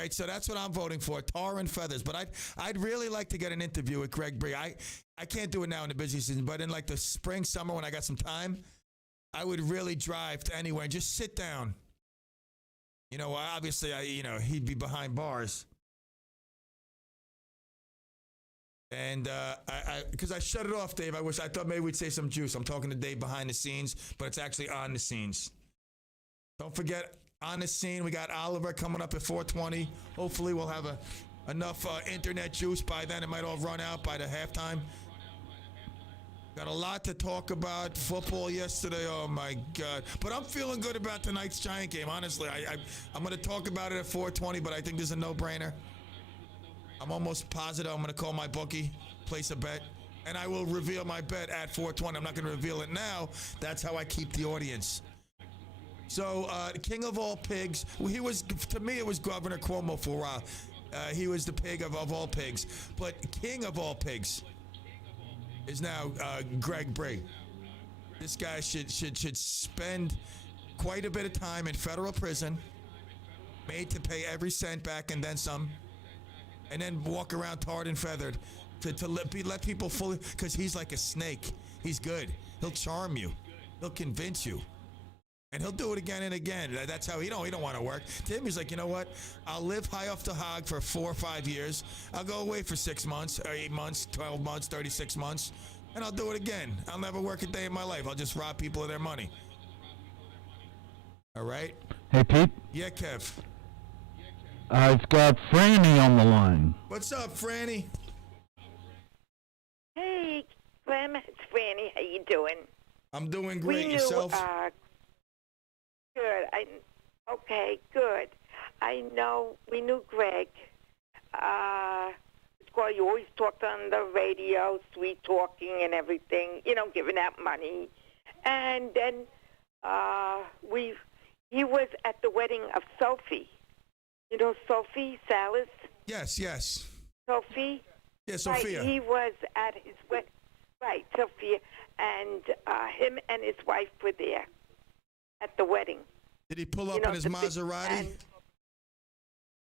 Right, so that's what I'm voting for, tar and feathers. But I'd really like to get an interview with Greg Bree. I can't do it now in the busy season, but in like the spring, summer when I got some time, I would really drive to anywhere and just sit down. You know, obviously, he'd be behind bars. And because I shut it off, Dave. I thought maybe we'd say some juice. I'm talking to Dave behind the scenes, but it's actually on the scenes. Don't forget, on the scene, we got Oliver coming up at 4:20. Hopefully, we'll have enough internet juice by then. It might all run out by the halftime. Got a lot to talk about. Football yesterday, oh my God. But I'm feeling good about tonight's Giant game, honestly. I'm going to talk about it at 4:20, but I think there's a no-brainer. I'm almost positive I'm going to call my bookie, place a bet, and I will reveal my bet at 4:20. I'm not going to reveal it now. That's how I keep the audience. So, king of all pigs, to me, it was Governor Cuomo for a while. He was the pig of all pigs. But king of all pigs is now Greg Bree. This guy should spend quite a bit of time in federal prison, made to pay every cent back and then some, and then walk around tarred and feathered to let people fully, because he's like a snake. He's good. He'll charm you. He'll convince you. And he'll do it again and again. That's how he don't want to work. To him, he's like, you know what? I'll live high off the hog for 4 or 5 years. I'll go away for 6 months, or 8 months, 12 months, 36 months, and I'll do it again. I'll never work a day in my life. I'll just rob people of their money. All right? Hey, Pete. Yeah, Kev. I've got Franny on the line. What's up, Franny? Hey, Clem, it's Franny. How you doing? I'm doing great. Yourself? Good. Okay, good. I know we knew Greg. You always talked on the radio, sweet talking and everything, giving out money. And then he was at the wedding of Sophie. You know Sophie Salas? Yes. Sophie? Yeah, Sophia. Right, he was at his wedding. Right, Sophia. And him and his wife were there at the wedding. Did he pull up in his Maserati?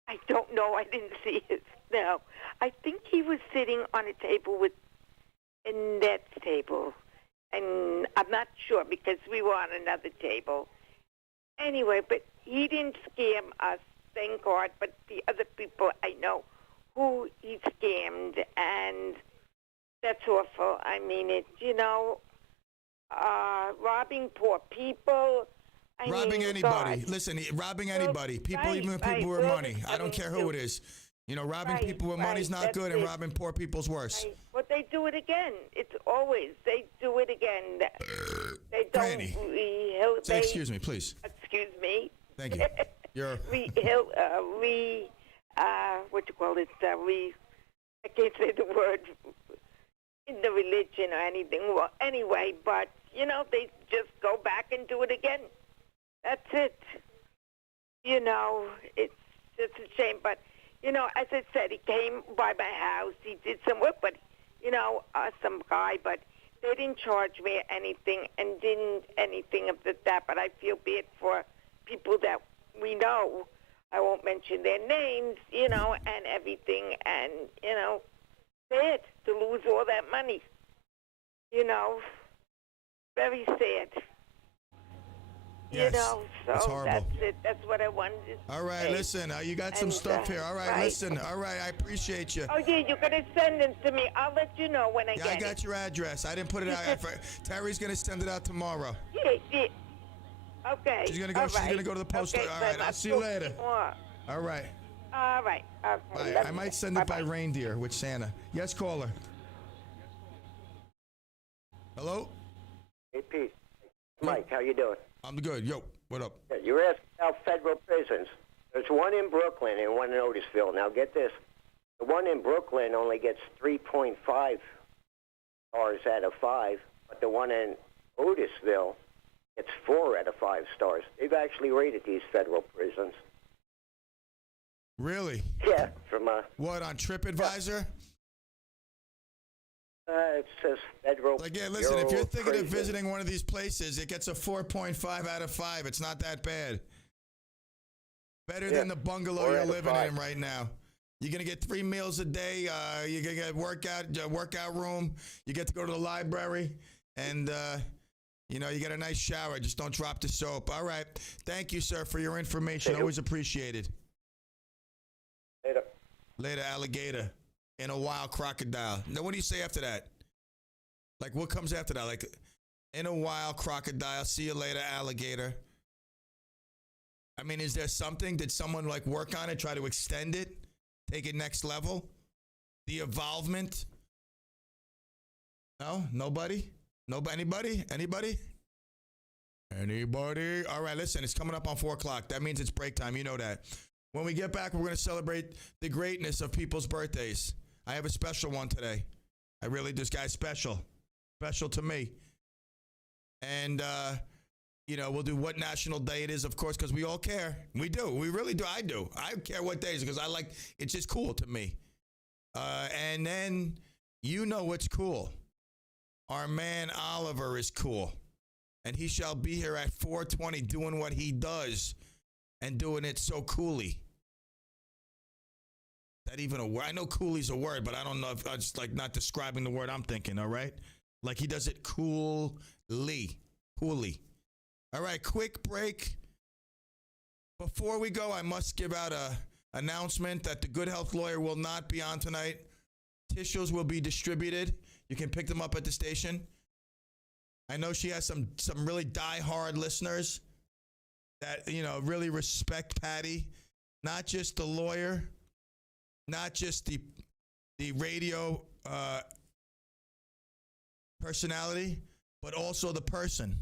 I don't know. I didn't see his. No. I think he was sitting on a table with Annette's table. And I'm not sure because we were on another table. Anyway, but he didn't scam us, thank God. But the other people I know who he scammed, and that's awful. I mean, robbing poor people. Robbing anybody. God. Listen, robbing anybody. People, right, even people with money. I don't care who it is. Robbing people with money is not good, and robbing poor people's worse. Right. But they do it again. It's always, they do it again. They don't. Granny. Excuse me, please. Excuse me. Thank you. You're. I can't say the word in the religion or anything. Well, anyway, but, they just go back and do it again. That's it. It's just a shame. But, as I said, he came by my house. He did some work, but, some guy. But they didn't charge me anything and didn't anything of that. But I feel bad for people that we know. I won't mention their names, and everything. And, sad to lose all that money. Very sad. Yes, so it's horrible. That's it. That's what I wanted to say. All right, listen, you got some stuff here. All right, right. Listen. All right, I appreciate you. Oh, yeah, you're going to send them to me. I'll let you know when I get it. Yeah, I got your address. I didn't put it out. Terry's going to send it out tomorrow. Yeah. Okay. She's going to go. She's going to go to the post. Okay, all right, I'll see you later. All right. All right. Okay. Bye. I might send it by reindeer with Santa. Yes, caller. Hello? Hey, Pete. Mike, how you doing? I'm good. Yo, what up? You're asking about federal prisons. There's one in Brooklyn and one in Otisville. Now, get this. The one in Brooklyn only gets 3.5 stars out of 5, but the one in Otisville gets 4 out of 5 stars. They've actually rated these federal prisons. Really? Yeah, from what, on TripAdvisor? It says federal. Like, yeah, listen, if you're thinking prison. of visiting one of these places, it gets a 4.5 out of 5. It's not that bad. Better Yeah. than the bungalow 4 you're out of living 5. in right now. You're going to get 3 meals a day. You're going to get workout room. You get to go to the library. And, you get a nice shower. Just don't drop the soap. All right. Thank you, sir, for your information. Thank you. Always appreciated. Later. Later, alligator. In a wild crocodile. Now, what do you say after that? Like, what comes after that? Like, in a wild crocodile. See you later, alligator. I mean, is there something? Did someone, like, work on it, try to extend it? Take it next level? The evolvement? No? Nobody? Anybody? Anybody? All right, listen, it's coming up on 4 o'clock. That means it's break time. You know that. When we get back, we're going to celebrate the greatness of people's birthdays. I have a special one today. This guy's special. Special to me. And, we'll do what national day it is, of course, because we all care. We do. We really do. I do. I care what days because it's just cool to me. And then, what's cool. Our man Oliver is cool. And he shall be here at 4:20 doing what he does and doing it so coolly. That even a word? I know coolly's a word, but I don't know if I just not describing the word I'm thinking, all right? Like he does it coolly. All right, quick break. Before we go, I must give out a announcement that the Good Health Lawyer will not be on tonight. Tissues will be distributed. You can pick them up at the station. I know she has some really die-hard listeners that, really respect Patty. Not just the lawyer, not just the radio personality, but also the person.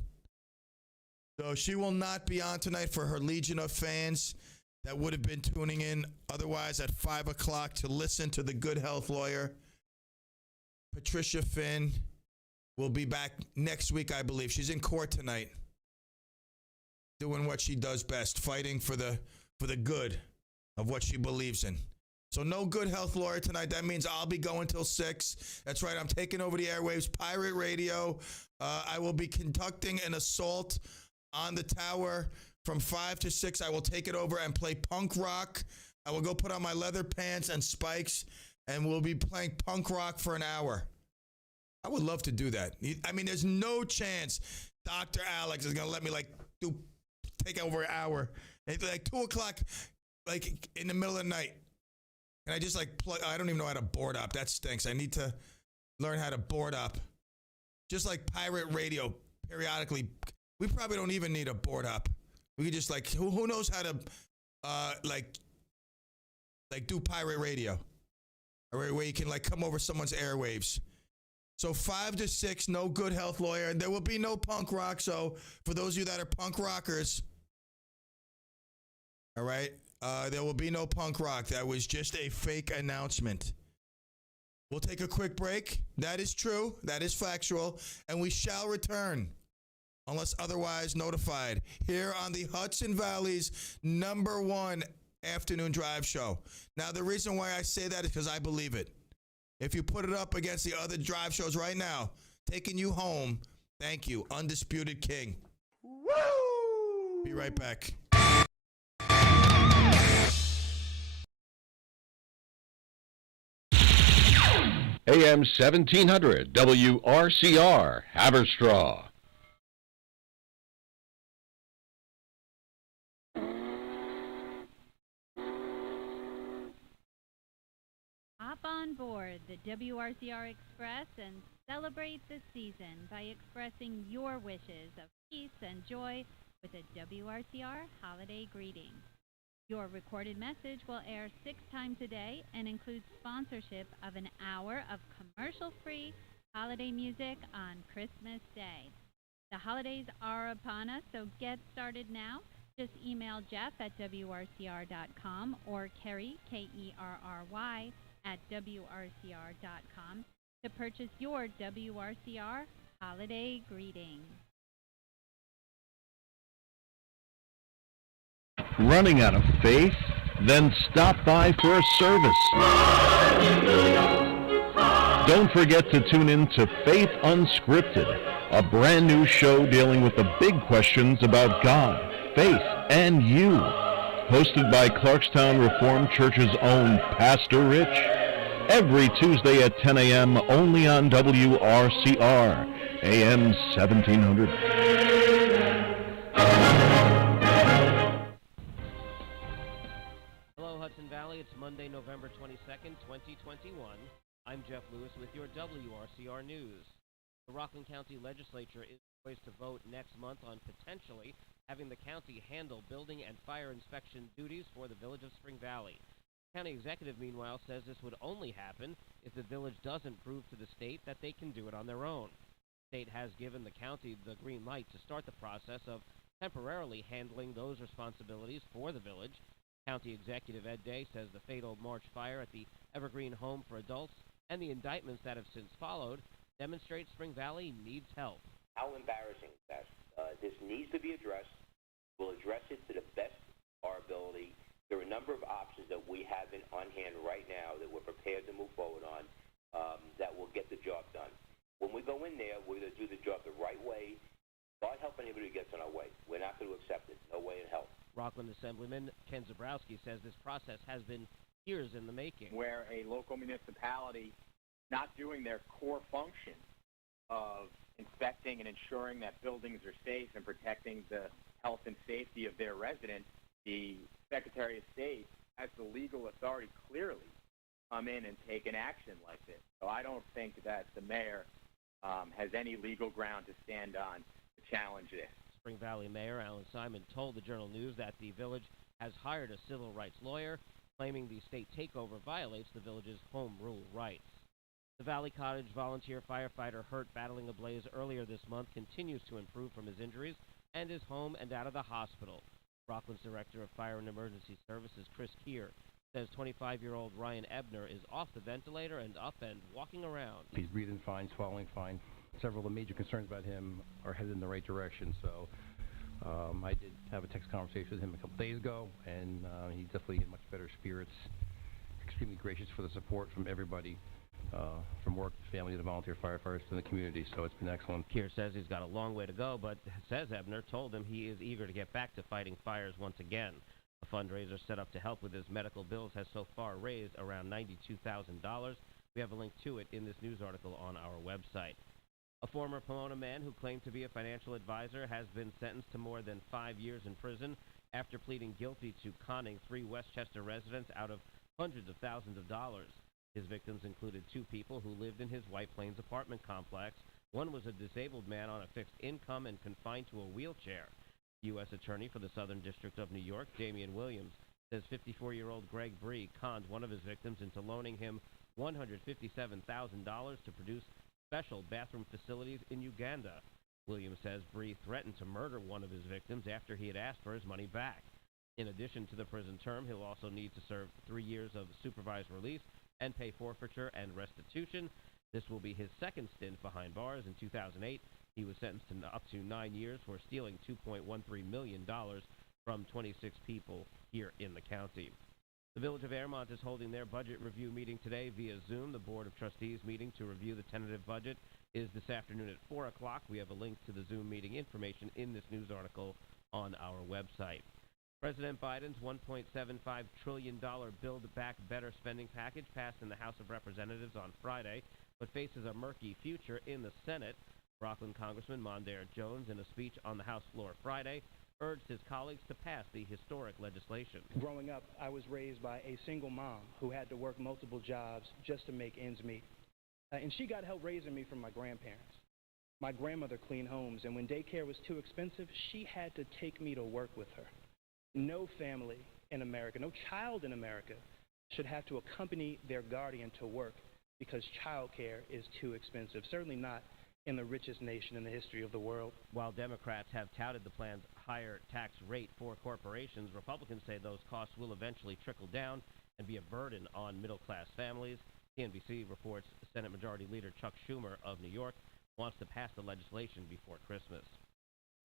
So she will not be on tonight for her legion of fans that would have been tuning in otherwise at 5 o'clock to listen to the Good Health Lawyer. Patricia Finn will be back next week, I believe. She's in court tonight, doing what she does best, fighting for the good of what she believes in. So no Good Health Lawyer tonight. That means I'll be going till 6. That's right. I'm taking over the airwaves, Pirate Radio. I will be conducting an assault on the tower from 5 to 6. I will take it over and play punk rock. I will go put on my leather pants and spikes, and we'll be playing punk rock for an hour. I would love to do that. I mean, there's no chance Dr. Alex is going to let me take over an hour. It's like 2 o'clock, in the middle of the night. And I just plug, I don't even know how to board up. That stinks. I need to learn how to board up. Just like pirate radio, periodically. We probably don't even need a board up. We could just who knows how to do pirate radio, where you can come over someone's airwaves. So 5 to 6, no Good Health Lawyer, and there will be no punk rock. So for those of you that are punk rockers, all right, there will be no punk rock. That was just a fake announcement. We'll take a quick break. That is true. That is factual, and we shall return unless otherwise notified, here on the Hudson Valley's #1 afternoon drive show. Now, the reason why I say that is because I believe it. If you put it up against the other drive shows right now, taking you home, thank you, Undisputed King. Woo! Be right back. AM 1700 WRCR, Haverstraw. Hop on board the WRCR Express and celebrate the season by expressing your wishes of peace and joy with a WRCR holiday greeting. Your recorded message will air 6 times a day and includes sponsorship of an hour of commercial-free holiday music on Christmas Day. The holidays are upon us, so get started now. Just email Jeff at WRCR.com or Kerry, Kerry, at WRCR.com to purchase your WRCR holiday greeting. Running out of faith? Then stop by for a service. Don't forget to tune in to Faith Unscripted, a brand new show dealing with the big questions about God, faith, and you. hosted by Clarkstown Reformed Church's own Pastor Rich. Every Tuesday at 10 a.m. only on WRCR, AM 1700. Hello, Hudson Valley. It's Monday, November 22nd, 2021. I'm Jeff Lewis with your WRCR News. The Rockland County Legislature is poised to vote next month on potentially having the county handle building and fire inspection duties for the village of Spring Valley. County executive, meanwhile, says this would only happen if the village doesn't prove to the state that they can do it on their own. The state has given the county the green light to start the process of temporarily handling those responsibilities for the village. County Executive Ed Day says the fatal March fire at the Evergreen Home for Adults and the indictments that have since followed demonstrate Spring Valley needs help. How embarrassing is that? This needs to be addressed. We'll address it to the best of our ability. There are a number of options that we have on hand right now that we're prepared to move forward on that will get the job done. When we go in there, we're going to do the job the right way. God help anybody who gets in our way. We're not going to accept it. No way in hell. Rockland Assemblyman Ken Zabrowski says this process has been years in the making. Where a local municipality not doing their core function of inspecting and ensuring that buildings are safe and protecting the health and safety of their residents, the Secretary of State has the legal authority clearly come in and take an action like this. So I don't think that the mayor has any legal ground to stand on to challenge this. Spring Valley Mayor Alan Simon told the Journal News that the village has hired a civil rights lawyer, claiming the state takeover violates the village's home rule rights. The Valley Cottage volunteer firefighter hurt battling a blaze earlier this month continues to improve from his injuries and is home and out of the hospital. Rockland's Director of Fire and Emergency Services, Chris Keir, says 25-year-old Ryan Ebner is off the ventilator and up and walking around. He's breathing fine, swallowing fine. Several of the major concerns about him are headed in the right direction, so I did have a text conversation with him a couple days ago, and he's definitely in much better spirits, extremely gracious for the support from everybody. From work, family, to volunteer firefighters, to the community, so it's been excellent. Keir says he's got a long way to go, but says Ebner told him he is eager to get back to fighting fires once again. A fundraiser set up to help with his medical bills has so far raised around $92,000. We have a link to it in this news article on our website. A former Pomona man who claimed to be a financial advisor has been sentenced to more than 5 years in prison after pleading guilty to conning 3 Westchester residents out of hundreds of thousands of dollars. His victims included 2 people who lived in his White Plains apartment complex. One was a disabled man on a fixed income and confined to a wheelchair. U.S. Attorney for the Southern District of New York, Damian Williams, says 54-year-old Greg Bree conned one of his victims into loaning him $157,000 to produce special bathroom facilities in Uganda. Williams says Bree threatened to murder one of his victims after he had asked for his money back. In addition to the prison term, he'll also need to serve 3 years of supervised release and pay forfeiture and restitution. This will be his second stint behind bars. In 2008, he was sentenced to up to 9 years for stealing $2.13 million from 26 people here in the county. The Village of Airmont is holding their budget review meeting today via Zoom. The Board of Trustees meeting to review the tentative budget is this afternoon at 4 o'clock. We have a link to the Zoom meeting information in this news article on our website. President Biden's $1.75 trillion Build Back Better spending package passed in the House of Representatives on Friday, but faces a murky future in the Senate. Rockland Congressman Mondaire Jones, in a speech on the House floor Friday, urged his colleagues to pass the historic legislation. Growing up, I was raised by a single mom who had to work multiple jobs just to make ends meet. And she got help raising me from my grandparents. My grandmother cleaned homes, and when daycare was too expensive, she had to take me to work with her. No family in America, no child in America should have to accompany their guardian to work because child care is too expensive, certainly not in the richest nation in the history of the world. While Democrats have touted the plan's higher tax rate for corporations, Republicans say those costs will eventually trickle down and be a burden on middle-class families. CNBC reports Senate Majority Leader Chuck Schumer of New York wants to pass the legislation before Christmas.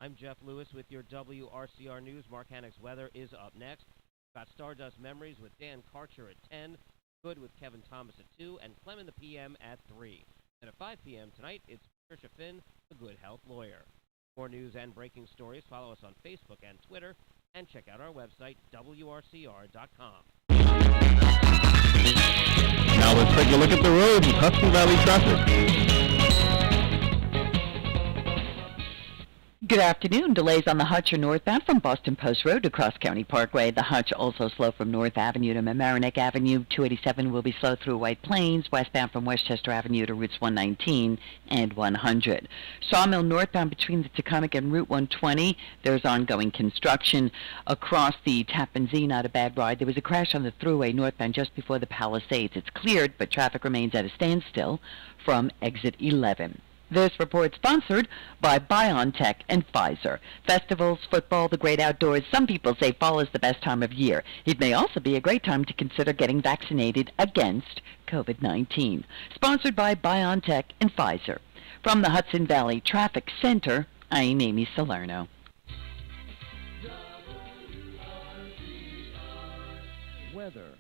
I'm Jeff Lewis with your WRCR News. Mark Hannick's weather is up next. Got Stardust Memories with Dan Karcher at 10, Good with Kevin Thomas at 2, and Clem in the PM at 3. And at 5 p.m. tonight, it's Patricia Finn, the Good Health Lawyer. For news and breaking stories, follow us on Facebook and Twitter And check out our website, WRCR.com. Now let's take a look at the roads with Hudson Valley traffic. Good afternoon. Delays on the Hutch are northbound from Boston Post Road to Cross County Parkway. The Hutch also slow from North Avenue to Mamaroneck Avenue. 287 will be slow through White Plains, westbound from Westchester Avenue to routes 119 and 100. Sawmill northbound between the Taconic and Route 120. There's ongoing construction. Across the Tappan Zee, not a bad ride. There was a crash on the thruway northbound just before the Palisades. It's cleared, but traffic remains at a standstill from exit 11. This report sponsored by BioNTech and Pfizer. Festivals, football, the great outdoors. Some people say fall is the best time of year. It may also be a great time to consider getting vaccinated against COVID-19. Sponsored by BioNTech and Pfizer. From the Hudson Valley Traffic Center, I'm Amy Salerno. Weather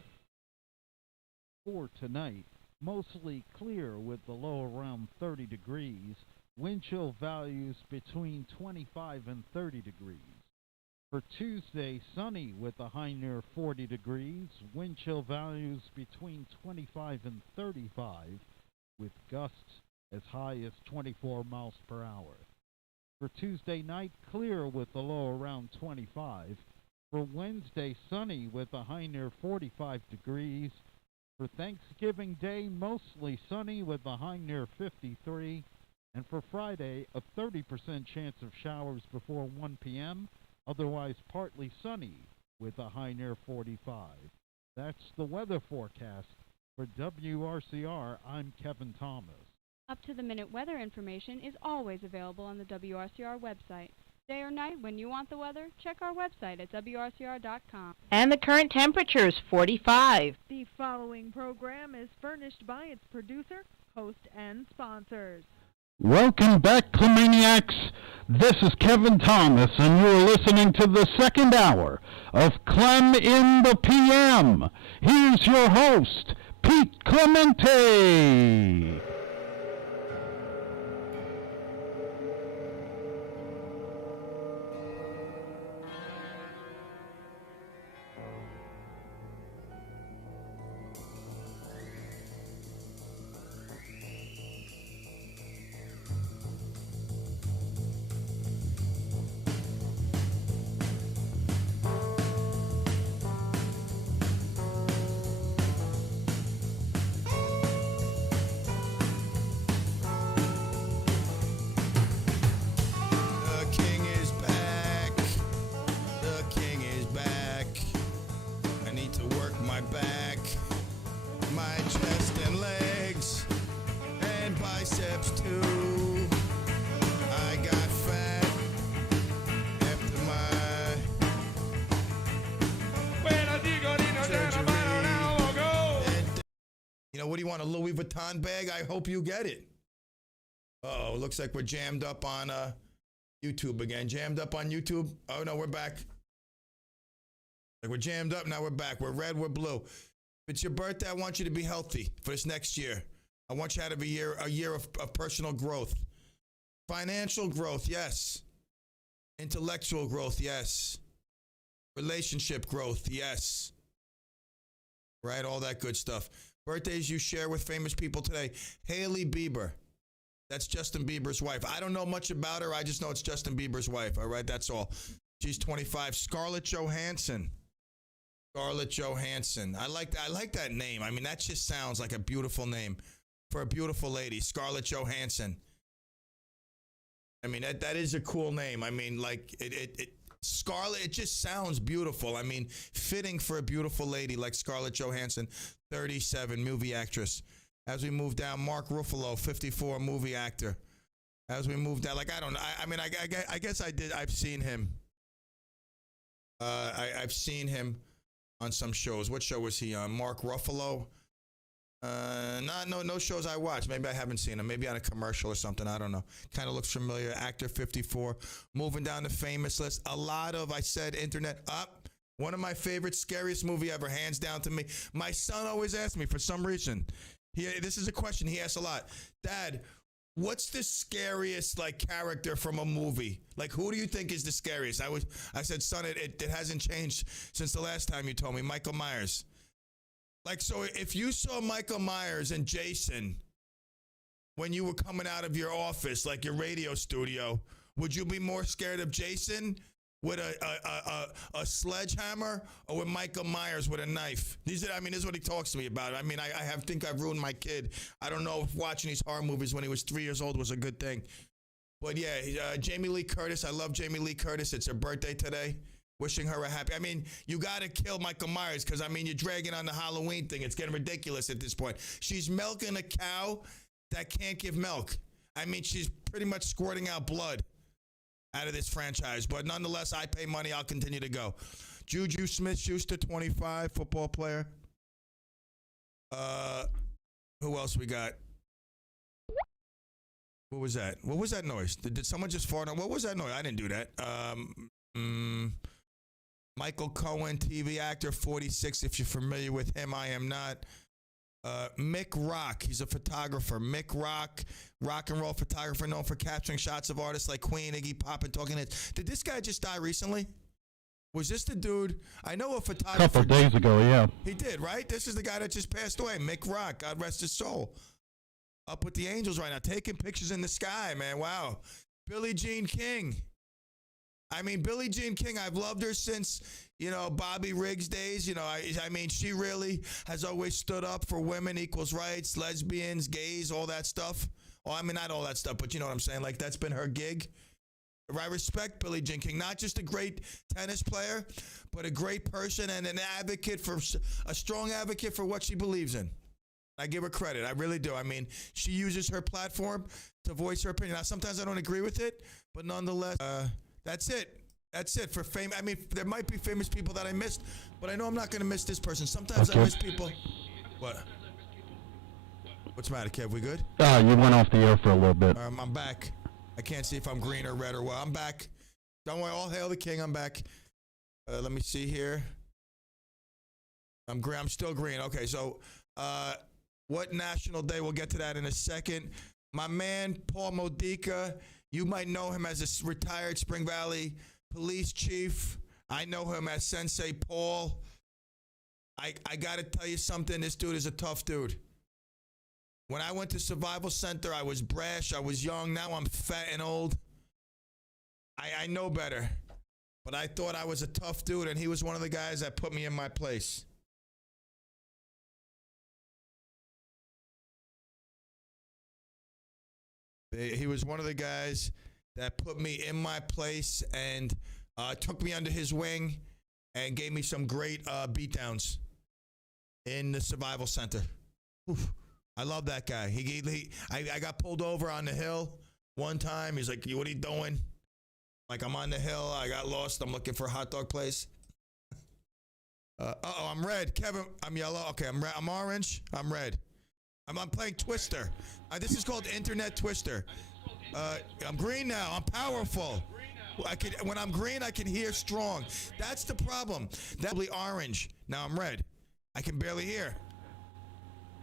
for tonight. Mostly clear with the low around 30 degrees. Wind chill values between 25 and 30 degrees. For Tuesday, sunny with a high near 40 degrees. Wind chill values between 25 and 35 with gusts as high as 24 miles per hour. For Tuesday night, clear with the low around 25. For Wednesday, sunny with a high near 45 degrees. For Thanksgiving Day, mostly sunny with a high near 53. And for Friday, a 30% chance of showers before 1 p.m., otherwise partly sunny with a high near 45. That's the weather forecast. For WRCR, I'm Kevin Thomas. Up-to-the-minute weather information is always available on the WRCR website. Day or night, when you want the weather, check our website at WRCR.com. And the current temperature is 45. The following program is furnished by its producer, host, and sponsors. Welcome back, Clemaniacs. This is Kevin Thomas, and you're listening to the second hour of Clem in the PM. Here's your host, Pete Clemente. What do you want, a Louis Vuitton bag? I hope you get it. Uh-oh, looks like we're jammed up on YouTube again. Jammed up on YouTube? Oh, no, we're back. Like we're jammed up, now we're back. We're red, we're blue. If it's your birthday, I want you to be healthy for this next year. I want you to have a year of personal growth. Financial growth, yes. Intellectual growth, yes. Relationship growth, yes. Right, all that good stuff. Birthdays you share with famous people today. Hailey Bieber. That's Justin Bieber's wife. I don't know much about her. I just know it's Justin Bieber's wife. All right, that's all. She's 25. Scarlett Johansson. Scarlett Johansson. I like that name. I mean, that just sounds like a beautiful name for a beautiful lady. Scarlett Johansson. I mean, that is a cool name. I mean, like Scarlett, it just sounds beautiful. I mean, fitting for a beautiful lady like Scarlett Johansson, 37, movie actress. As we move down, Mark Ruffalo, 54, movie actor. As we move down, like, I don't know. I guess I did. I've seen him. I've seen him on some shows. What show was he on? Mark Ruffalo? No shows I watch. Maybe I haven't seen him. Maybe on a commercial or something. I don't know. Kind of looks familiar. Actor 54. Moving down the famous list. A lot of, I said, internet up. One of my favorite, scariest movie ever, hands down to me. My son always asks me for some reason. This is a question he asks a lot. Dad, What's the scariest like character from a movie? Like, who do you think is the scariest? I said, son, it hasn't changed since the last time you told me. Michael Myers. Like, so if you saw Michael Myers and Jason when you were coming out of your office, like your radio studio, would you be more scared of Jason with a sledgehammer or with Michael Myers with a knife? This is what he talks to me about. I mean, I think I've ruined my kid. I don't know if watching these horror movies when he was 3 years old was a good thing. But yeah, Jamie Lee Curtis. I love Jamie Lee Curtis. It's her birthday today. Wishing her a happy. I mean, you got to kill Michael Myers because, I mean, you're dragging on the Halloween thing. It's getting ridiculous at this point. She's milking a cow that can't give milk. I mean, she's pretty much squirting out blood out of this franchise. But nonetheless, I pay money. I'll continue to go. Juju Smith-Schuster, 25, football player. Who else we got? What was that? What was that noise? Did someone just fart on? What was that noise? I didn't do that. Michael Cohen, TV actor, 46. If you're familiar with him, I am not. Mick Rock, he's a photographer. Mick Rock, rock and roll photographer known for capturing shots of artists like Queen, Iggy Pop, and Talking Heads. Did this guy just die recently? Was this the dude? I know a photographer. A couple of days ago, yeah. He did, right? This is the guy that just passed away, Mick Rock. God rest his soul. Up with the Angels right now, taking pictures in the sky, man. Wow. Billie Jean King. I mean, Billie Jean King, I've loved her since, Bobby Riggs days. I mean, she really has always stood up for women, equals rights, lesbians, gays, all that stuff. Well, I mean, not all that stuff, but you know what I'm saying? Like, that's been her gig. I respect Billie Jean King, not just a great tennis player, but a great person and an advocate a strong advocate for what she believes in. I give her credit. I really do. I mean, she uses her platform to voice her opinion. Now, sometimes I don't agree with it, but nonetheless, that's it. That's it for fame. I mean, there might be famous people that I missed, but I know I'm not going to miss this person. Sometimes I miss people. What? What's the matter, Kev? We good? You went off the air for a little bit. I'm back. I can't see if I'm green or red or what. I'm back. Don't worry. All hail the king. I'm back. Let me see here. I'm green. I'm still green. Okay, so what national day? We'll get to that in a second. My man, Paul Modica. You might know him as a retired Spring Valley police chief. I know him as Sensei Paul. I got to tell you something. This dude is a tough dude. When I went to Survival Center, I was brash. I was young. Now I'm fat and old. I know better. But I thought I was a tough dude, and he was one of the guys that put me in my place. He was one of the guys that put me in my place and took me under his wing and gave me some great beatdowns in the Survival Center. Oof. I love that guy. I got pulled over on the hill one time. He's like, what are you doing? Like, I'm on the hill. I got lost. I'm looking for a hot dog place. I'm red. Kevin, I'm yellow. Okay, I'm red. I'm orange. I'm red. I'm playing Twister. This is called Internet Twister. I'm green now. I'm powerful. When I'm green, I can hear strong. That's the problem. That's orange. Now I'm red. I can barely hear.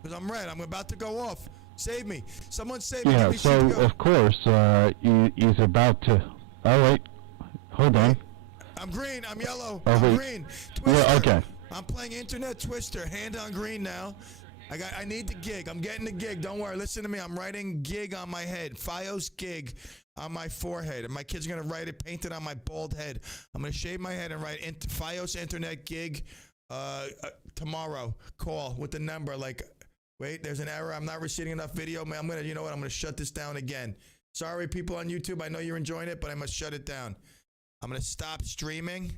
Because I'm red. I'm about to go off. Save me. Someone save me. Yeah, so, of course, he's about to... All right. Hold on. I'm green. I'm yellow. Oh, I'm green. Twister. Yeah, okay. I'm playing Internet Twister. Hand on green now. I need the gig. I'm getting the gig. Don't worry. Listen to me. I'm writing gig on my head. Fios gig on my forehead. And my kid's going to write it, paint it on my bald head. I'm going to shave my head and write Fios Internet gig tomorrow. Call with the number. Like, wait, there's an error. I'm not receiving enough video. Man, I'm going to shut this down again. Sorry, people on YouTube. I know you're enjoying it, but I must shut it down. I'm going to stop streaming.